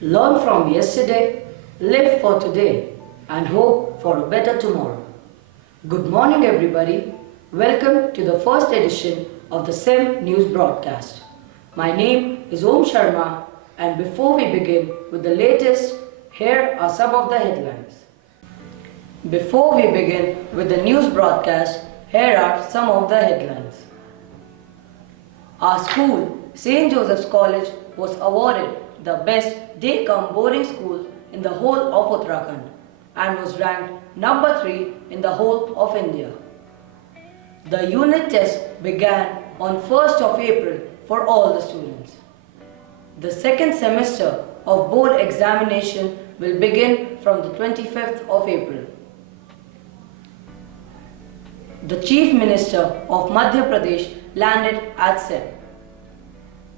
Learn from yesterday, live for today, and hope for a better tomorrow. Good morning, everybody. Welcome to the first edition of the SEM News broadcast. My name is Om Sharma, and before we begin with the latest, here are some of the headlines. Before we begin with the news broadcast, here are some of the headlines. Our school, St. Joseph's College, was awarded the best day-cum boarding school in the whole of Uttarakhand and was ranked number 3 in the whole of India. The unit test began on 1st of April for all the students. The second semester of board examination will begin from the 25th of April. The Chief Minister of Madhya Pradesh landed at SEM.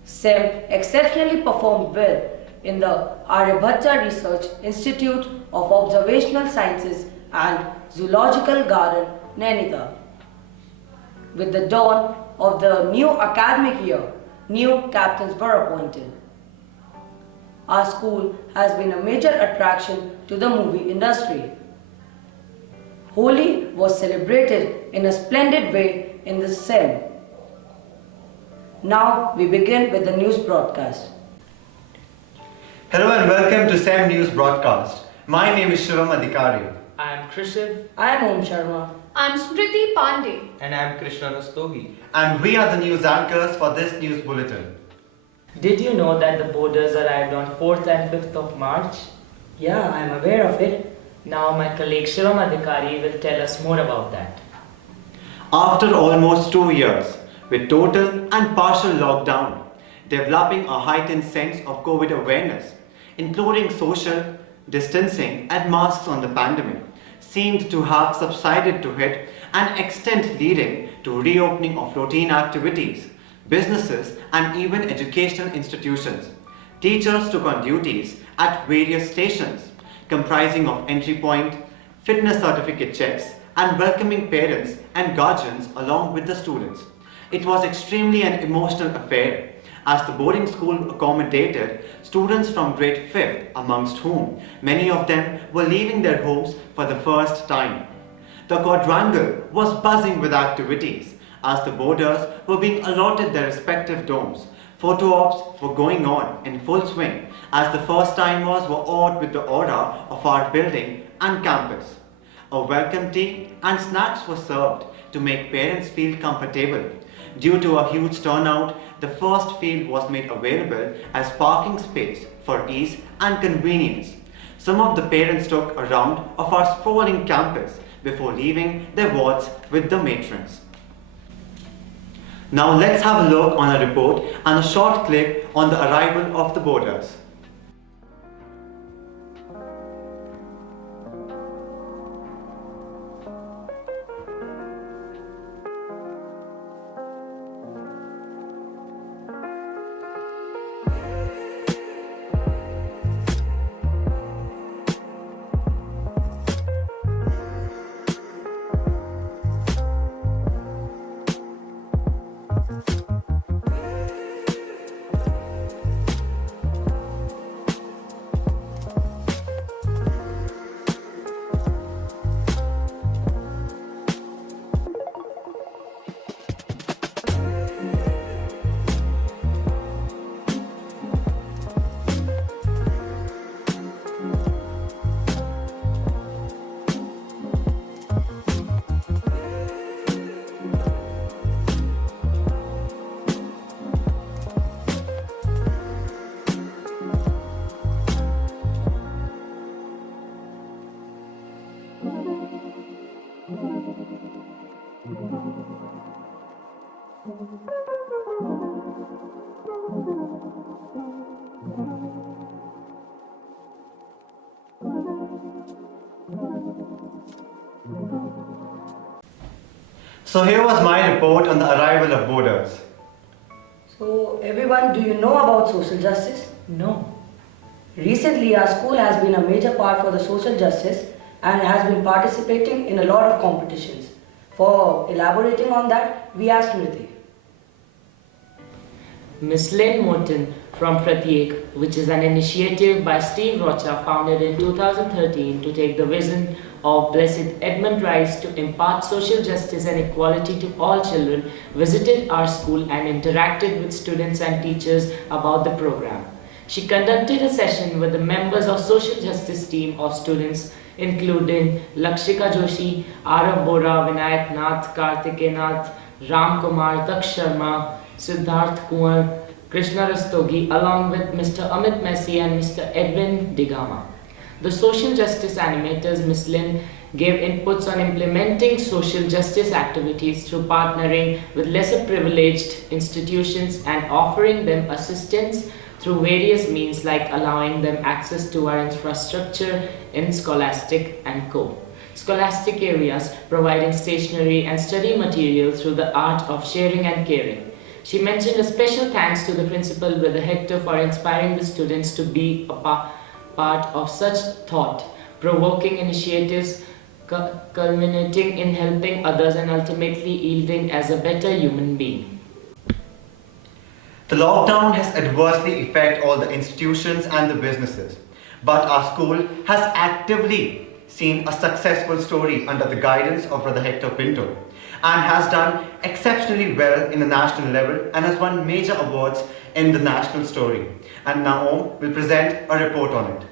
SEM exceptionally performed well in the Aryabhatta Research Institute of Observational Sciences and Zoological Garden, Nainital. With the dawn of the new academic year, new captains were appointed. Our school has been a major attraction to the movie industry. Holi was celebrated in a splendid way in the SEM. Now we begin with the news broadcast. Hello and welcome to SEM News Broadcast. My name is Shivam Adhikari. I am Krishiv. I am Om Sharma. I'm Smriti Pandey. And I am Krishna Rastogi. And we are the news anchors for this news bulletin. Did you know that the boarders arrived on 4th and 5th of March? Yeah, I am aware of it. Now my colleague Shivam Adhikari will tell us more about that. After almost 2 years, with total and partial lockdown, developing a heightened sense of COVID awareness, including social distancing and masks on the pandemic, seemed to have subsided to hit an extent leading to reopening of routine activities, businesses and even educational institutions. Teachers took on duties at various stations, comprising of entry point, fitness certificate checks and welcoming parents and guardians along with the students. It was extremely an emotional affair as the boarding school accommodated students from grade 5th, amongst whom many of them were leaving their homes for the first time. The quadrangle was buzzing with activities as the boarders were being allotted their respective dorms. Photo ops were going on in full swing as the first timers were awed with the aura of our building and campus. A welcome tea and snacks were served to make parents feel comfortable. Due to a huge turnout, the first field was made available as parking space for ease and convenience. Some of the parents took a round of our sprawling campus before leaving their wards with the matrons. Now let's have a look on a report and a short clip on the arrival of the boarders. So here was my report on the arrival of boarders. So everyone, do you know about social justice? No. Recently, our school has been a major part for the social justice and has been participating in a lot of competitions. For elaborating on that, we asked Smriti. Miss Lynn Morton from Pratyek, which is an initiative by Steve Rocha founded in 2013 to take the vision of Blessed Edmund Rice to impart social justice and equality to all children, visited our school and interacted with students and teachers about the program. She conducted a session with the members of social justice team of students including Lakshika Joshi, Arav Bora, Vinayak Nath, Kartike Nath, Ram Kumar, Daksh Sharma, Siddharth Kuwar, Krishna Rastogi, along with Mr. Amit Messi and Mr. Edwin Digama. The social justice animators, Ms. Lin, gave inputs on implementing social justice activities through partnering with lesser privileged institutions and offering them assistance through various means like allowing them access to our infrastructure in scholastic and scholastic areas, providing stationery and study material through the art of sharing and caring. She mentioned a special thanks to the principal Brother Hector for inspiring the students to be a part of such thought-provoking initiatives culminating in helping others and ultimately yielding as a better human being. The lockdown has adversely affected all the institutions and the businesses, but our school has actively seen a successful story under the guidance of Brother Hector Pinto and has done exceptionally well in the national level and has won major awards in the national story. And now will present a report on it.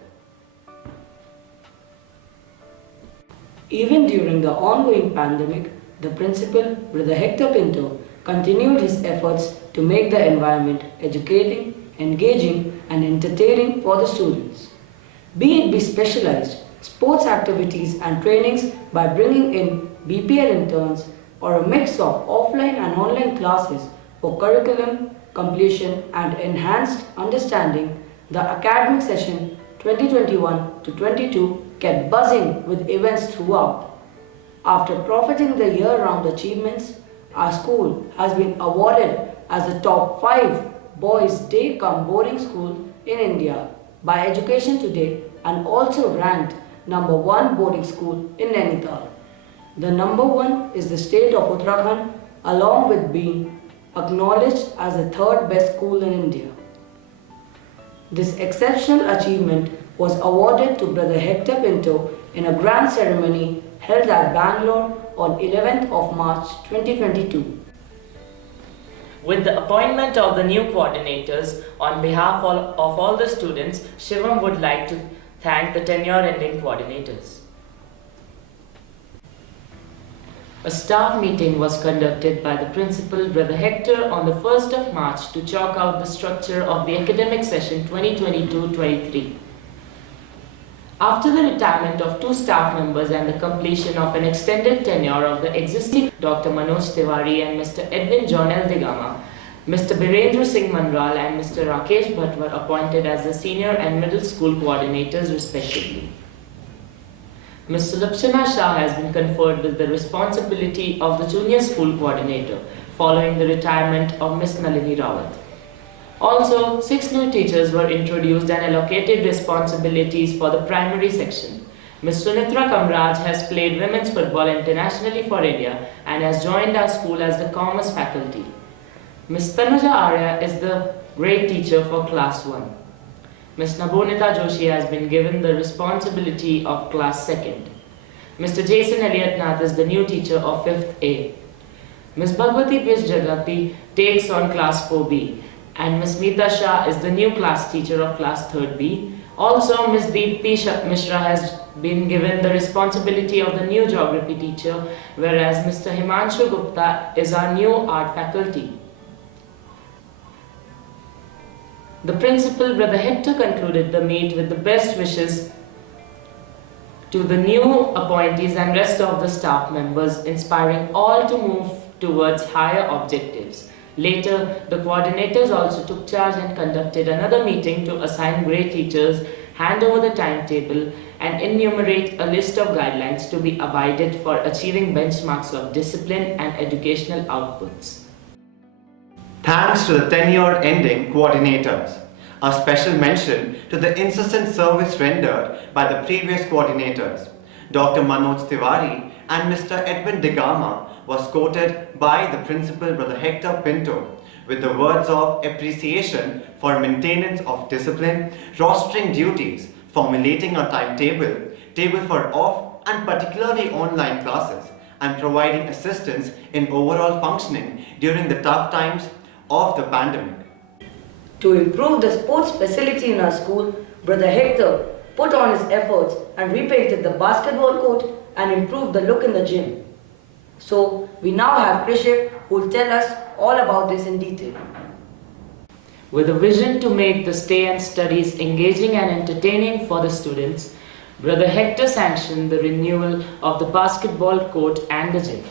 Even during the ongoing pandemic, the principal, Brother Hector Pinto, continued his efforts to make the environment educating, engaging, and entertaining for the students. Be it specialized sports activities and trainings by bringing in BPL interns or a mix of offline and online classes for curriculum completion and enhanced understanding, the academic session 2021 to 22 kept buzzing with events throughout. After profiting the year-round achievements, our school has been awarded as the top 5 boys' day-cum-boarding school in India by Education Today and also ranked number 1 boarding school in Nainital. The number 1 is the state of Uttarakhand, along with being acknowledged as the 3rd best school in India. This exceptional achievement was awarded to Brother Hector Pinto in a grand ceremony held at Bangalore on 11th of March 2022. With the appointment of the new coordinators, on behalf of all the students, Shivam would like to thank the tenure-ending coordinators. A staff meeting was conducted by the principal, Brother Hector, on the 1st of March to chalk out the structure of the academic session 2022-23. After the retirement of 2 staff members and the completion of an extended tenure of the existing Dr. Manoj Tiwari and Mr. Edwin John L. Digama, Mr. Birendra Singh Manral and Mr. Rakesh Bhatt were appointed as the senior and middle school coordinators respectively. Ms. Sulakshana Shah has been conferred with the responsibility of the junior school coordinator following the retirement of Ms. Nalini Rawat. Also, 6 new teachers were introduced and allocated responsibilities for the primary section. Ms. Sunitra Kamraj has played women's football internationally for India and has joined our school as the commerce faculty. Ms. Tanuja Arya is the grade teacher for class 1. Ms. Nabonita Joshi has been given the responsibility of class 2nd. Mr. Jason Elliott Nath is the new teacher of 5th A. Ms. Bhagwati Bish Jagati takes on class 4B. And Ms. Meeta Shah is the new class teacher of class 3rd B. Also, Ms. Deepti Mishra has been given the responsibility of the new geography teacher, whereas Mr. Himanshu Gupta is our new art faculty. The principal, Brother Hector, concluded the meet with the best wishes to the new appointees and rest of the staff members, inspiring all to move towards higher objectives. Later, the coordinators also took charge and conducted another meeting to assign grade teachers, hand over the timetable, and enumerate a list of guidelines to be abided for achieving benchmarks of discipline and educational outputs. Thanks to the tenure-ending coordinators. A special mention to the incessant service rendered by the previous coordinators. Dr. Manoj Tiwari and Mr. Edwin Digama was quoted by the principal, Brother Hector Pinto, with the words of appreciation for maintenance of discipline, rostering duties, formulating a timetable, table for off and particularly online classes, and providing assistance in overall functioning during the tough times of the pandemic. To improve the sports facility in our school, Brother Hector put on his efforts and repainted the basketball court and improved the look in the gym. So we now have Krishiv who will tell us all about this in detail. With a vision to make the stay and studies engaging and entertaining for the students, Brother Hector sanctioned the renewal of the basketball court and the gym.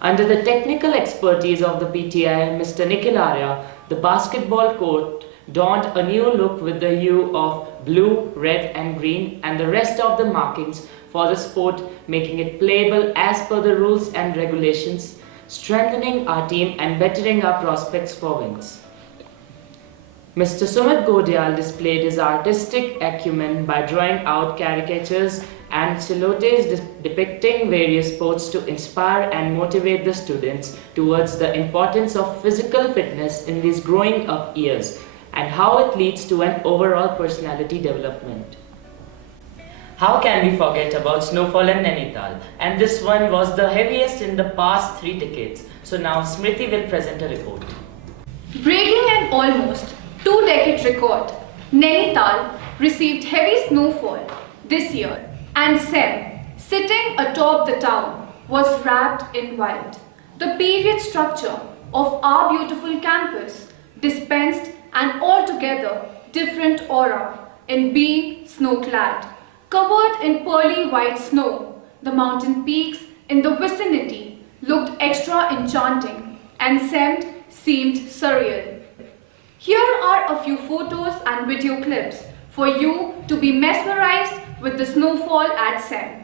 Under the technical expertise of the PTI, Mr. Nikhil Arya, the basketball court donned a new look with the hue of blue, red and green and the rest of the markings for the sport, making it playable as per the rules and regulations, strengthening our team and bettering our prospects for wins. Mr. Sumit Godial displayed his artistic acumen by drawing out caricatures and silhouettes depicting various sports to inspire and motivate the students towards the importance of physical fitness in these growing up years and how it leads to an overall personality development. How can we forget about Snowfall and Nainital? And this one was the heaviest in the past 3 decades. So now Smriti will present a report. Breaking an almost 2-decade record, Nainital received heavy snowfall this year, and Sem, sitting atop the town, was wrapped in white. The period structure of our beautiful campus dispensed an altogether different aura in being snow-clad. Covered in pearly white snow, the mountain peaks in the vicinity looked extra enchanting and seemed surreal. Here are a few photos and video clips for you to be mesmerized with the snowfall at Sem.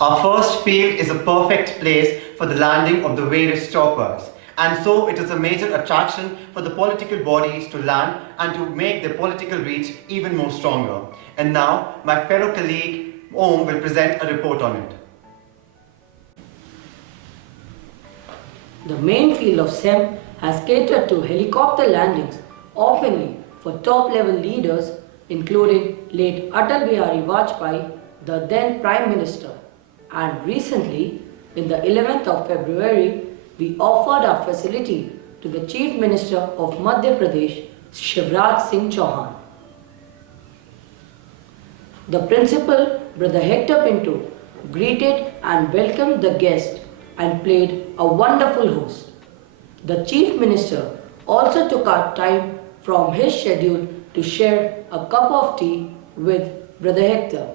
Our first field is a perfect place for the landing of the various choppers, and so it is a major attraction for the political bodies to land and to make their political reach even more stronger. And now, my fellow colleague Om will present a report on it. The main field of SEM has catered to helicopter landings, oftenly for top-level leaders, including late Atal Bihari Vajpayee, the then Prime Minister. And recently, in the 11th of February, we offered our facility to the Chief Minister of Madhya Pradesh, Shivraj Singh Chauhan. The principal, Brother Hector Pinto, greeted and welcomed the guest and played a wonderful host. The Chief Minister also took out time from his schedule to share a cup of tea with Brother Hector.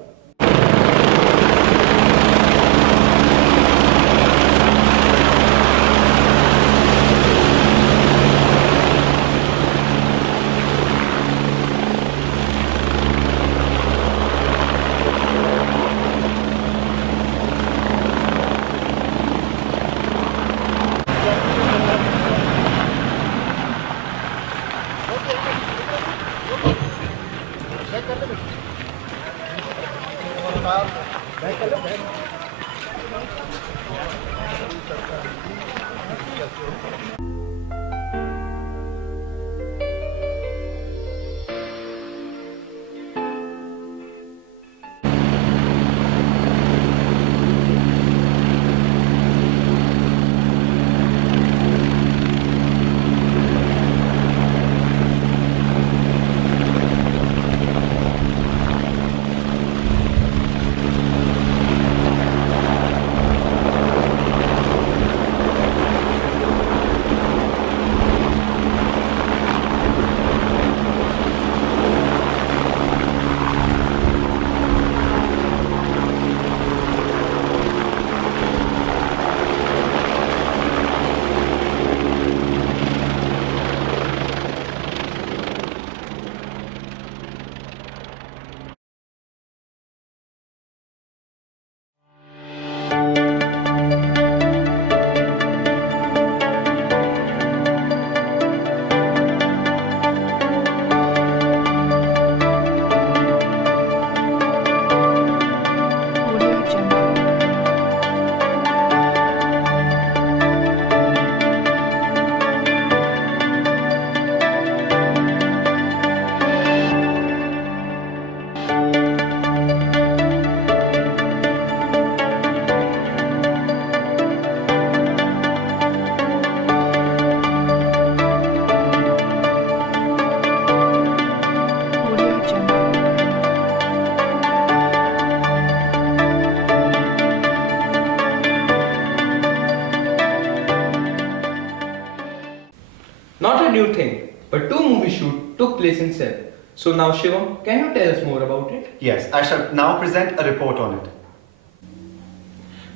Not a new thing, but two movie shoots took place in SEM. So now Shivam, can you tell us more about it? Yes, I shall now present a report on it.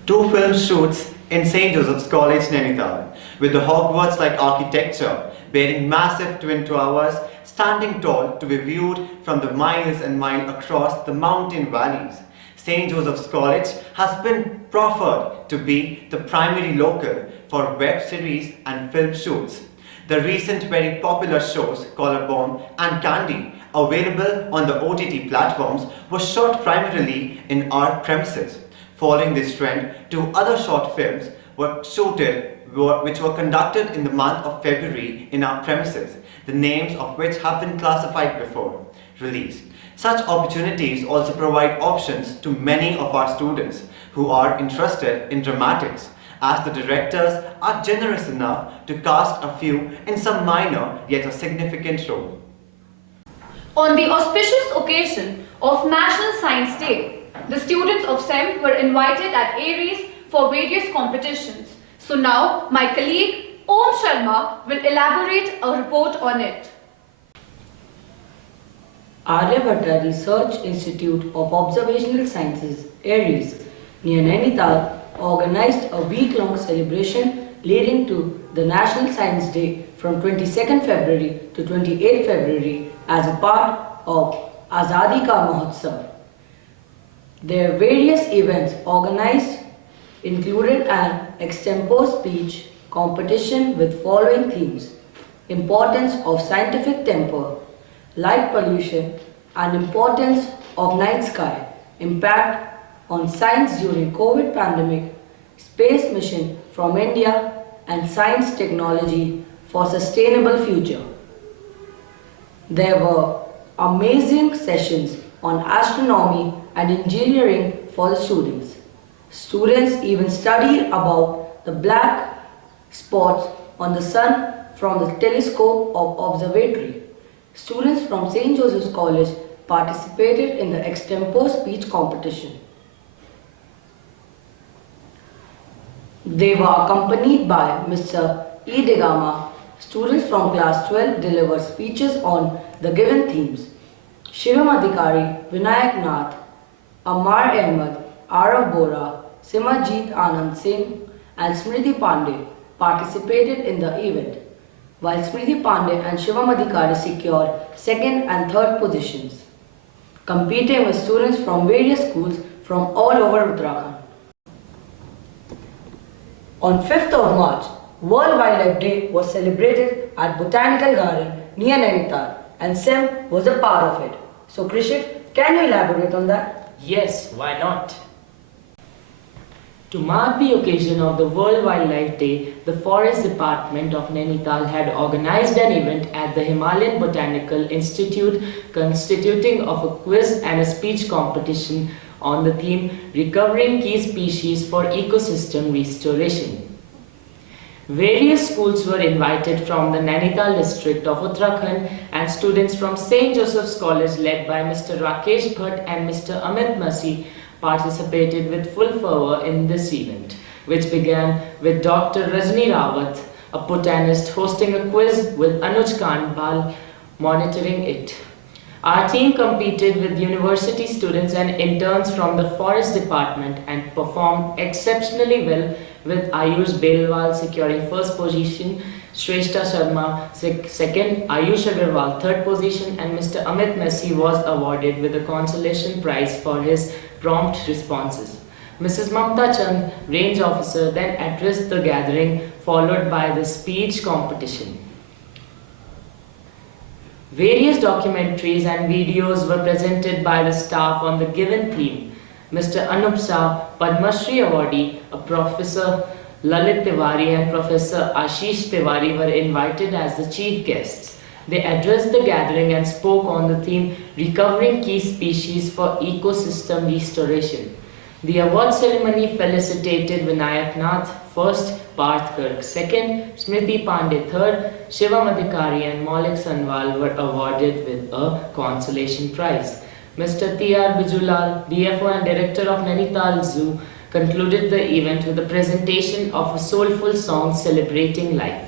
Two film shoots in St. Joseph's College, Nainital, with the Hogwarts-like architecture bearing massive twin towers standing tall to be viewed from the miles and miles across the mountain valleys. St. Joseph's College has been proffered to be the primary local for web series and film shoots. The recent very popular shows Collar Bomb and Candy, available on the OTT platforms, was shot primarily in our premises. Following this trend, two other short films were shooted which were conducted in the month of February in our premises, the names of which have been classified before release. Such opportunities also provide options to many of our students who are interested in dramatics, as the directors are generous enough to cast a few in some minor yet a significant role. On the auspicious occasion of National Science Day, the students of SEM were invited at Aries for various competitions. So now my colleague Om Sharma will elaborate a report on it. Aryabhatta Research Institute of Observational Sciences, Aries, near Nainital, organized a week-long celebration leading to the National Science Day from 22nd February to 28th February as a part of Azadi Ka Mahotsav. There are various events organized, included an extempore speech competition with following themes: importance of scientific temper, light pollution, and importance of night sky, impact on science during COVID pandemic, space mission from India, and science technology for sustainable future. There were amazing sessions on astronomy and engineering for the students. Students even studied about the black spots on the sun from the telescope of observatory. Students from St. Joseph's College participated in the extempore speech competition. They were accompanied by Mr. E. Degama. Students from class 12 delivered speeches on the given themes. Shivam Adhikari, Vinayak Nath, Amar Ahmed, Arav Bora, Simajit Anand Singh, and Smriti Pandey participated in the event, while Smriti Pandey and Shivam Adhikari secured second and third positions, competing with students from various schools from all over Uttarakhand. On 5th of March, World Wildlife Day was celebrated at Botanical Garden near Nainital, and SEM was a part of it. So Krishif, can you elaborate on that? Yes, why not? To mark the occasion of the World Wildlife Day, the Forest Department of Nainital had organized an event at the Himalayan Botanical Institute constituting of a quiz and a speech competition on the theme Recovering Key Species for Ecosystem Restoration. Various schools were invited from the Nainital district of Uttarakhand, and students from St. Joseph's College led by Mr. Rakesh Bhatt and Mr. Amit Masi participated with full fervor in this event, which began with Dr. Rajni Rawat, a botanist, hosting a quiz with Anuj Kandbal monitoring it. Our team competed with university students and interns from the Forest Department and performed exceptionally well, with Ayush Belwal securing first position, Shrestha Sharma second, Ayush Agarwal third position, and Mr. Amit Messi was awarded with a consolation prize for his prompt responses. Mrs. Mamta Chand, range officer, then addressed the gathering, followed by the speech competition. Various documentaries and videos were presented by the staff on the given theme. Mr. Anup Shah, Padma Shri awardee, a Professor Lalit Tiwari and Professor Ashish Tiwari were invited as the chief guests. They addressed the gathering and spoke on the theme Recovering Key Species for Ecosystem Restoration. The award ceremony felicitated Vinayak Nath first, Parth Garg second, Smriti Pandey third, Shivam Adhikari and Maulik Sanwal were awarded with a consolation prize. Mr. T.R. Bijulal, DFO and Director of Nainital Zoo, concluded the event with a presentation of a soulful song celebrating life.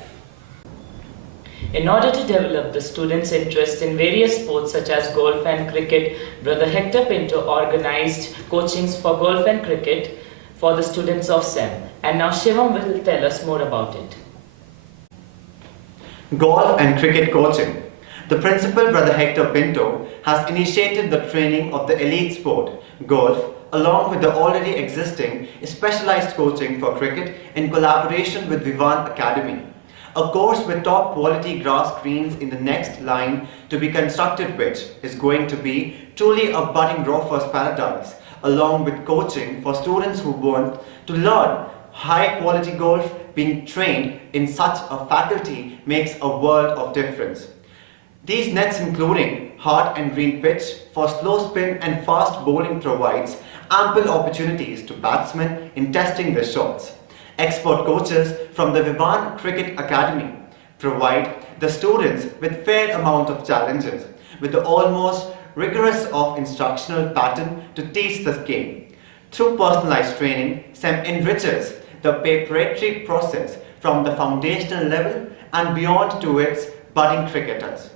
In order to develop the students' interest in various sports such as golf and cricket, Brother Hector Pinto organized coachings for golf and cricket for the students of SEM. And now Shivam will tell us more about it. Golf and cricket coaching. The principal, Brother Hector Pinto, has initiated the training of the elite sport, golf, along with the already existing specialized coaching for cricket in collaboration with Vivant Academy. A course with top quality grass greens in the next line to be constructed, which is going to be truly a budding golfer's paradise, along with coaching for students who want to learn high quality golf. Being trained in such a faculty makes a world of difference. These nets, including hard and green pitch for slow spin and fast bowling, provides ample opportunities to batsmen in testing their shots. Expert coaches from the Vivant Cricket Academy provide the students with fair amount of challenges with the almost rigorous of instructional pattern to teach the game. Through personalized training, SEM enriches the preparatory process from the foundational level and beyond to its budding cricketers.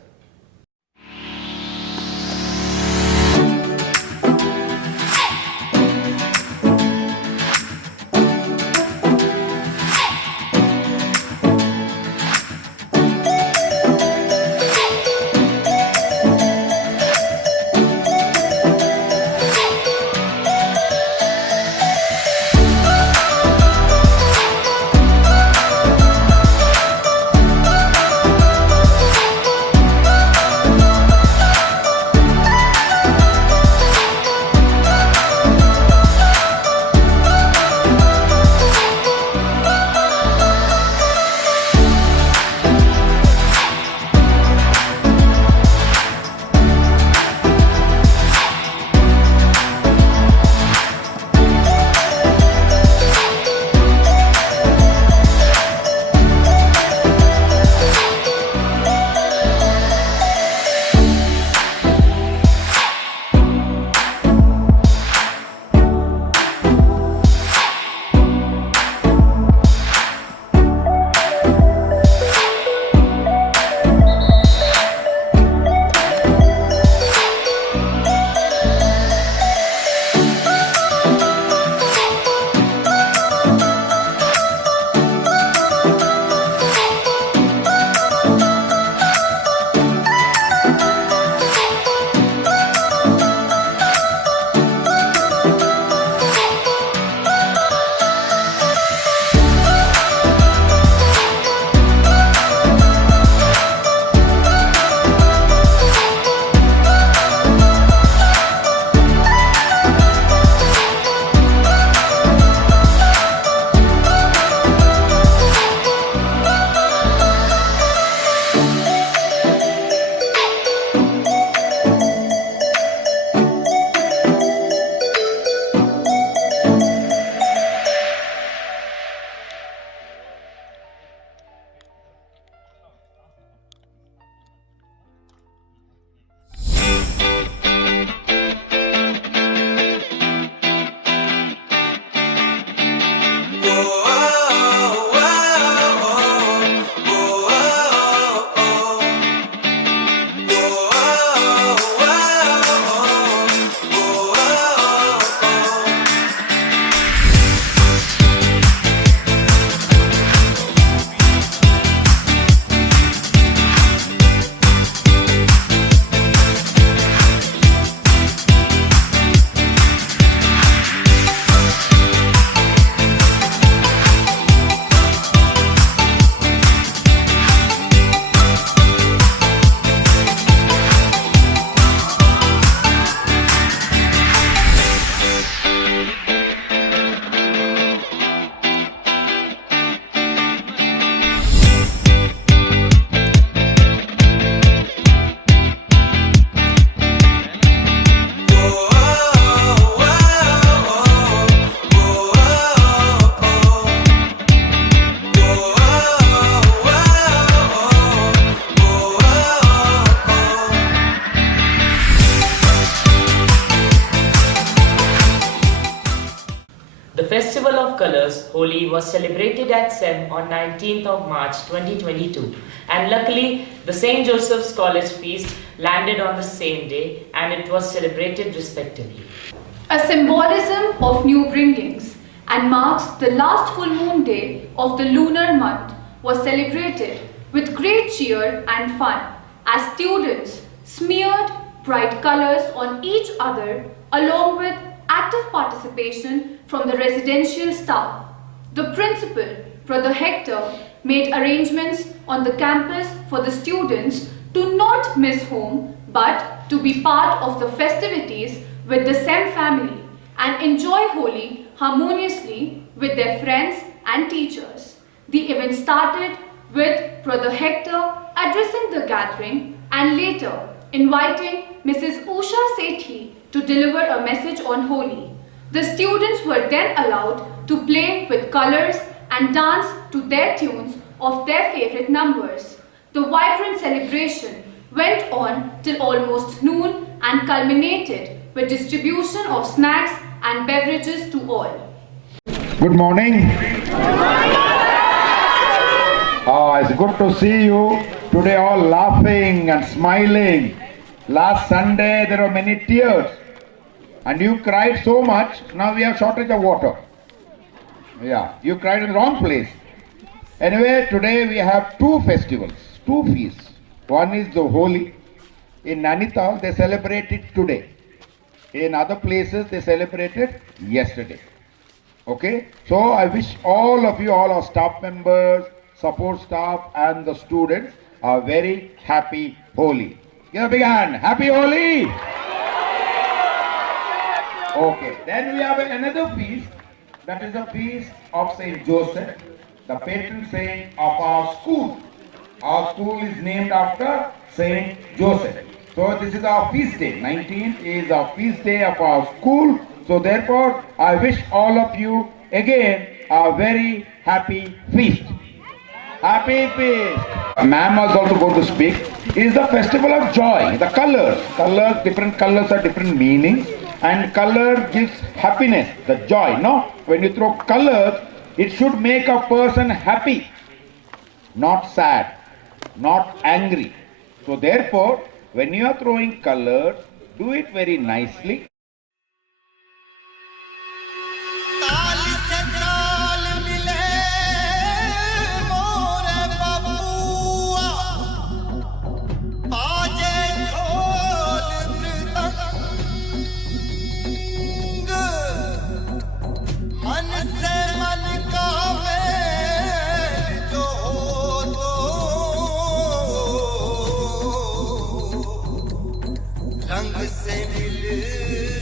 colors, Holi was celebrated at SEM on 19th of March 2022, and luckily the St. Joseph's College feast landed on the same day and it was celebrated respectively. A symbolism of new bringings and marks the last full moon day of the lunar month was celebrated with great cheer and fun as students smeared bright colors on each other along with active participation from the residential staff. The principal, Brother Hector, made arrangements on the campus for the students to not miss home but to be part of the festivities with the SEM family and enjoy Holi harmoniously with their friends and teachers. The event started with Brother Hector addressing the gathering and later inviting Mrs. Usha Sethi to deliver a message on Holi. The students were then allowed to play with colors and dance to their tunes of their favorite numbers. The vibrant celebration went on till almost noon and culminated with distribution of snacks and beverages to all. Good morning. It's good to see you today, all laughing and smiling. Last Sunday there were many tears and you cried so much. Now we have shortage of water. Yeah, you cried in the wrong place. Anyway, today we have two festivals, two feasts. One is the Holi. In Nainital they celebrate it today. In other places they celebrated yesterday. Okay, so I wish all of you, all our staff members, support staff and the students a very happy Holi. Give a big hand. Happy Holi! Okay, then we have another feast, that is the feast of St. Joseph, the patron saint of our school. Our school is named after St. Joseph. So this is our feast day. 19th is our feast day of our school. So therefore, I wish all of you again a very happy feast. Happy feast. Ma'am was also going to speak. It is the festival of joy. The colors. Different colors have different meanings. And color gives happiness, the joy. No? When you throw colors, it should make a person happy. Not sad. Not angry. So therefore, when you are throwing colors, do it very nicely. रंग से मिल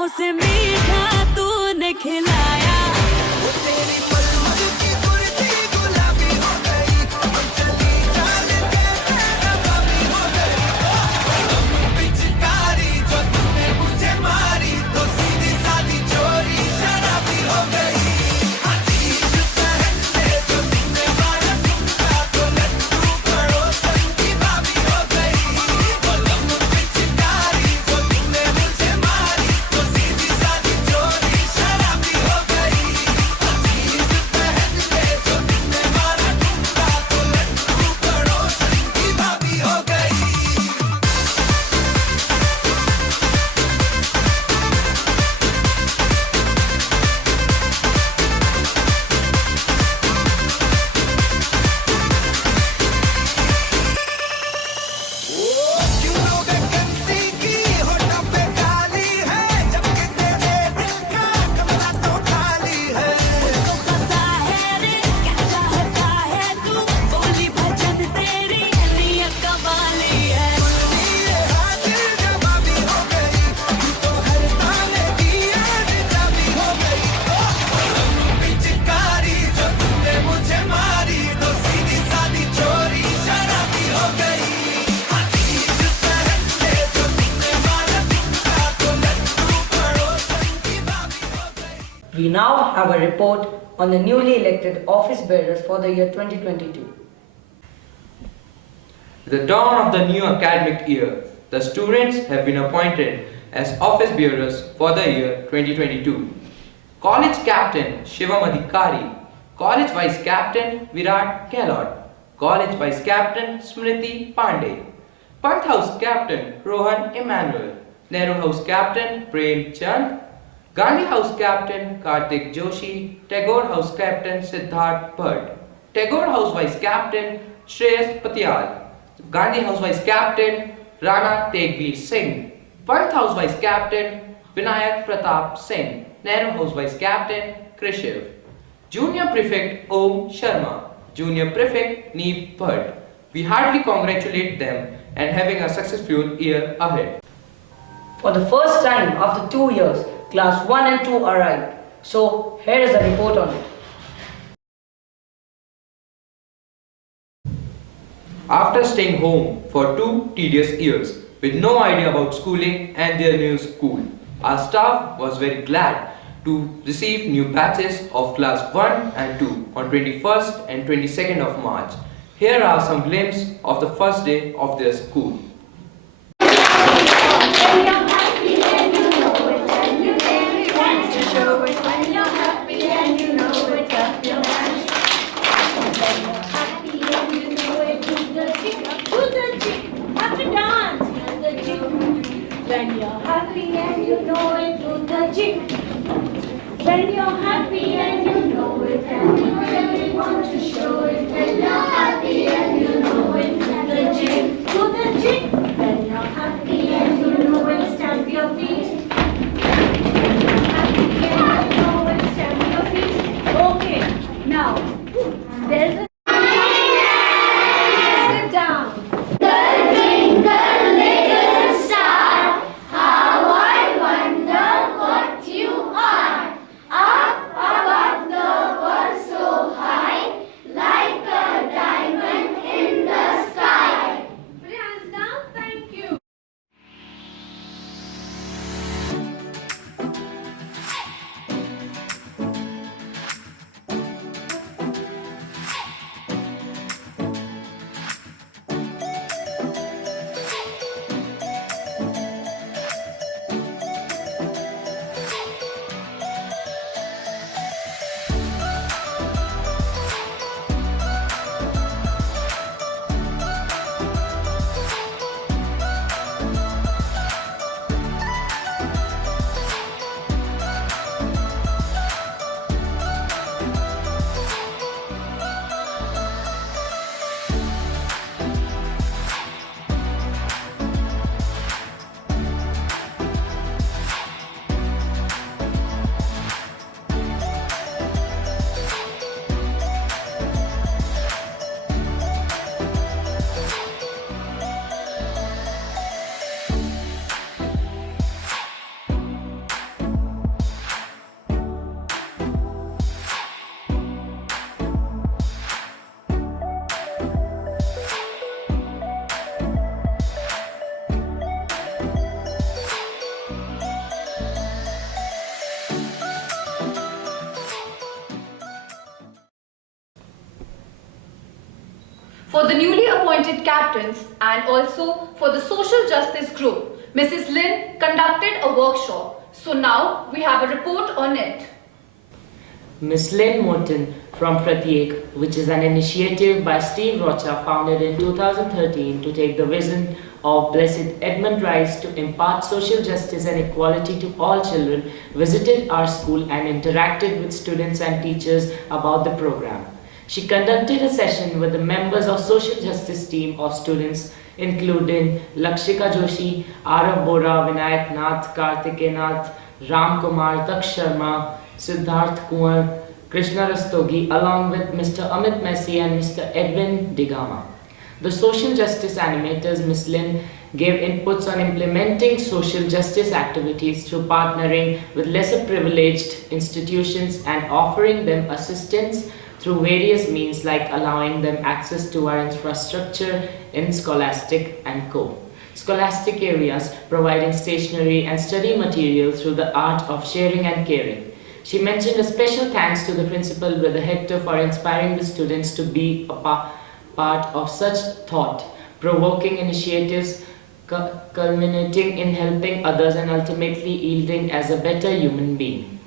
आंखों से मीठा तूने खिलाया तेरी पलवल की कुर्ती गुलाबी हो गई हम चली चाल जैसे नवाबी हो गई पिचकारी जो तूने मुझे मारी तो सीधी सादी चोरी शराबी हो गई अजीब पहनने जो तूने मारा ठुमका तो लड्डू पड़ोसन की भाभी हो गई पलम पिचकारी जो तूने मुझे मारी तो सीधी सादी चोरी शराबी हो गई अजीब पहनने जो तूने मारा ठुमका तो लड्डू पड़ोसन की भाभी हो गई क्यों लोग गंदी की होठों पे काली है जबकि तेरे दिल का कमरा तो खाली है मुझको पता है रे क्या चाहता है तू बोली भजन तेरी नियत कमाली है ये हाजिर जवाबी हो गई तू तो हर ताले की आदमी हो गई पिचकारी जो तूने मुझे मारी तो सीधी सादी चोरी शराबी हो गई अजीब पहनने जो तूने मारा ठुमका तो लड्डू पड़ोसन की भाभी हो गई We now have a report on the newly elected office bearers for the year 2022. The dawn of the new academic year, the students have been appointed as office bearers for the year 2022. College Captain Shivam Adhikari, College Vice Captain Virat Gehlot, College Vice Captain Smriti Pandey, Panth House Captain Rohan Emmanuel, Nehru House Captain Prem Chand, Gandhi House Captain Kartik Joshi, Tagore House Captain Siddharth Bhatt, Tagore House Vice Captain Shreyas Patyal, Gandhi House Vice Captain Rana Tegveer Singh, Panth House Vice Captain Vinayak Pratap Singh, Nehru House Vice Captain Krishiv, Junior Prefect Om Sharma, Junior Prefect Neep Bhatt. We heartily congratulate them and having a successful year ahead. For the first time after 2 years, class 1 and 2 arrived. So here is a report on it. After staying home for 2 tedious years with no idea about schooling and their new school, our staff was very glad to receive new batches of class 1 and 2 on 21st and 22nd of March. Here are some glimpses of the first day of their school. When you're happy and you know it, do the jig. When you're happy and you know it, and you really want to show it. When you're happy and you know it, do the jig, do the jig. When you're happy and you know it, stamp your feet. When you're happy and you know it, stamp your feet. Okay, now there's a sit down. Up above the world so high, like a diamond. the newly appointed captains and also for the social justice group, Mrs. Lin conducted a workshop. So now we have a report on it. Ms. Lynn Morton from Pratyek, which is an initiative by Steve Rocha founded in 2013 to take the vision of Blessed Edmund Rice to impart social justice and equality to all children, visited our school and interacted with students and teachers about the program. She conducted a session with the members of social justice team of students including Lakshika Joshi, Arav Bora, Vinayak Nath, Kartike Nath, Ram Kumar, Daksh Sharma, Siddharth Kumar, Krishna Rastogi, along with Mr. Amit Messi and Mr. Edwin Digama. The social justice animators, Ms. Lin, gave inputs on implementing social justice activities through partnering with lesser privileged institutions and offering them assistance through various means like allowing them access to our infrastructure in scholastic and scholastic areas, providing stationery and study material through the art of sharing and caring. She mentioned a special thanks to the principal Brother Hector for inspiring the students to be a part of such thought-provoking initiatives culminating in helping others and ultimately yielding as a better human being.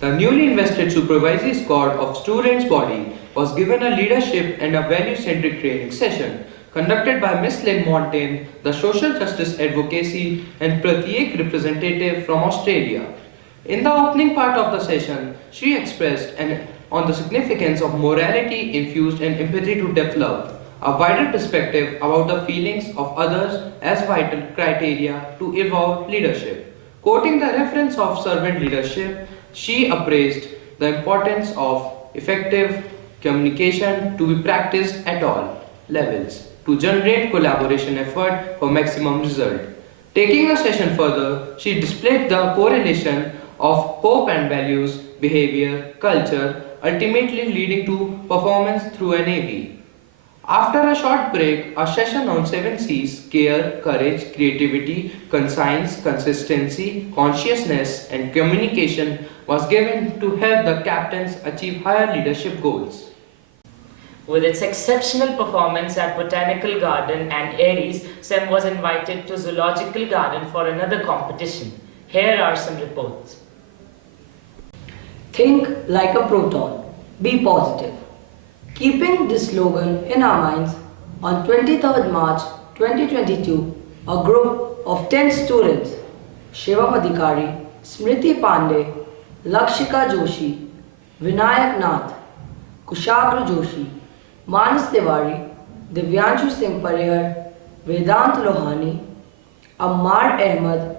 The newly invested supervisory squad of students' body was given a leadership and a value-centric training session conducted by Ms. Lynn Montaigne, the social justice advocacy and Pratyek representative from Australia. In the opening part of the session, she expressed on the significance of morality infused and empathy to develop a wider perspective about the feelings of others as vital criteria to evolve leadership. Quoting the reference of servant leadership, she appraised the importance of effective communication to be practiced at all levels to generate collaboration effort for maximum result. Taking the session further, she displayed the correlation of hope and values, behavior, culture, ultimately leading to performance through an AV. After a short break, a session on 7 C's, care, courage, creativity, conscience, consistency, consciousness and communication was given to help the captains achieve higher leadership goals. With its exceptional performance at Botanical Garden and Aries, SEM was invited to Zoological Garden for another competition. Here are some reports. Think like a proton. Be positive. Keeping this slogan in our minds, on 23rd March 2022, a group of 10 students, Shivam Adhikari, Smriti Pandey, Lakshika Joshi, Vinayak Nath, Kushagra Joshi, Manas Tiwari, Divyanshu Singh Parihar, Vedant Lohani, Ammar Ahmed,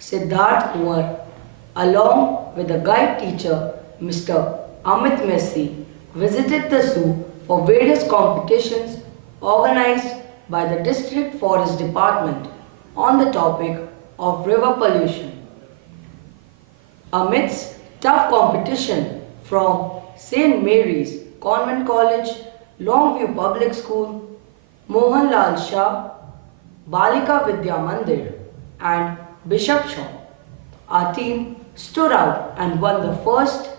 Siddharth Kumar, along with the guide teacher Mr. Amit Messi, visited the zoo for various competitions organized by the District Forest Department on the topic of river pollution. Amidst tough competition from St. Mary's Convent College, Longview Public School, Mohanlal Shah, Balika Vidya Mandir and Bishop Shaw, our team stood out and won the first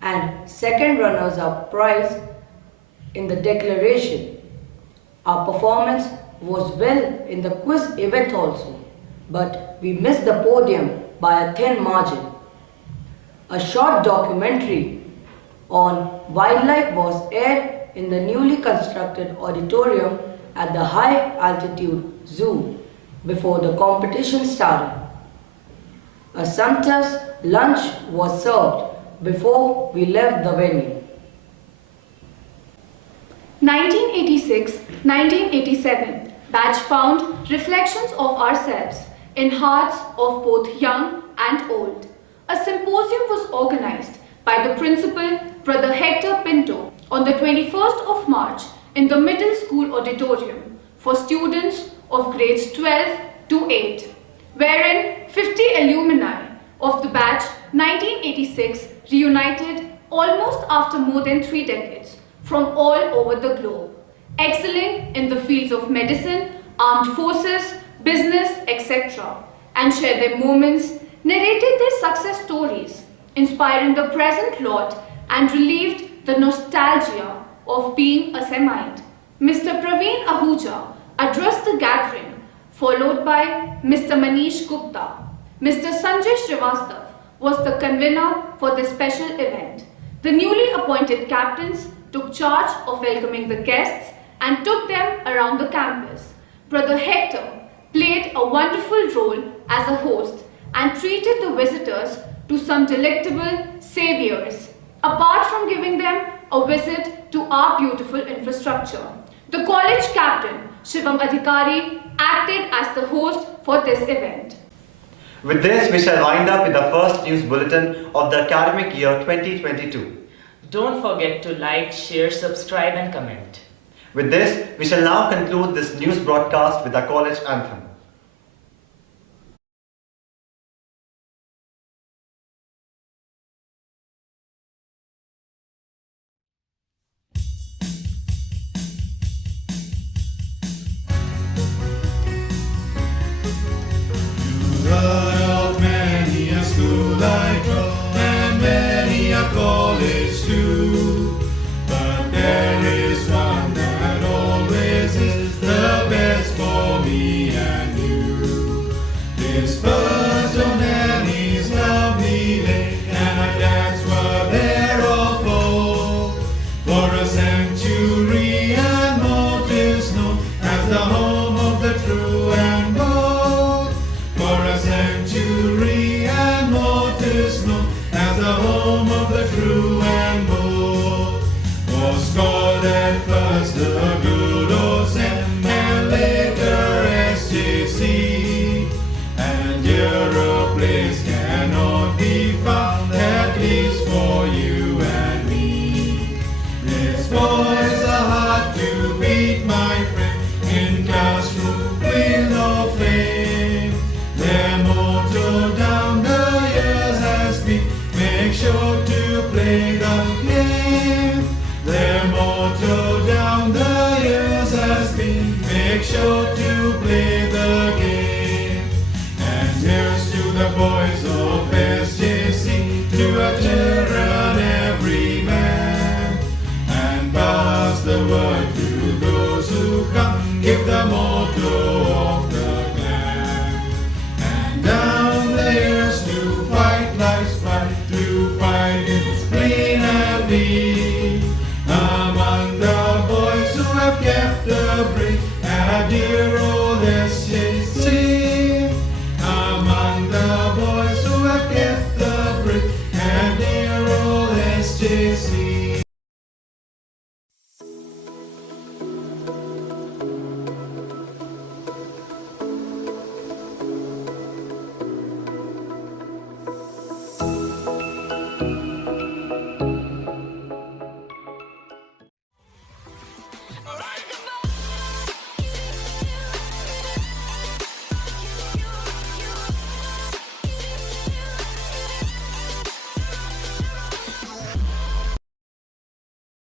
and second runners-up prize in the declaration. Our performance was well in the quiz event also, but we missed the podium by a thin margin. A short documentary on wildlife was aired in the newly constructed auditorium at the High Altitude Zoo before the competition started. A sumptuous lunch was served before we left the venue. 1986-1987 batch found reflections of ourselves in hearts of both young and old. A symposium was organized by the principal, Brother Hector Pinto, on the 21st of March in the middle school auditorium for students of grades 12 to 8, wherein 50 alumni of the batch 1986 reunited almost after more than 3 decades from all over the globe, excelling in the fields of medicine, armed forces, business, etc., and shared their moments, narrated their success stories, inspiring the present lot and relieved the nostalgia of being a Semite. Mr. Praveen Ahuja addressed the gathering, followed by Mr. Manish Gupta. Mr. Sanjay Srivastav was the convener for this special event. The newly appointed captains took charge of welcoming the guests and took them around the campus. Brother Hector played a wonderful role as a host and treated the visitors to some delectable saviors, apart from giving them a visit to our beautiful infrastructure. The college captain, Shivam Adhikari, acted as the host for this event. With this, we shall wind up with the first news bulletin of the academic year 2022. Don't forget to like, share, subscribe and comment. With this, we shall now conclude this news broadcast with the college anthem. Heard of many a school I trod, and many a college too. But there is one that always is the best for me and you. This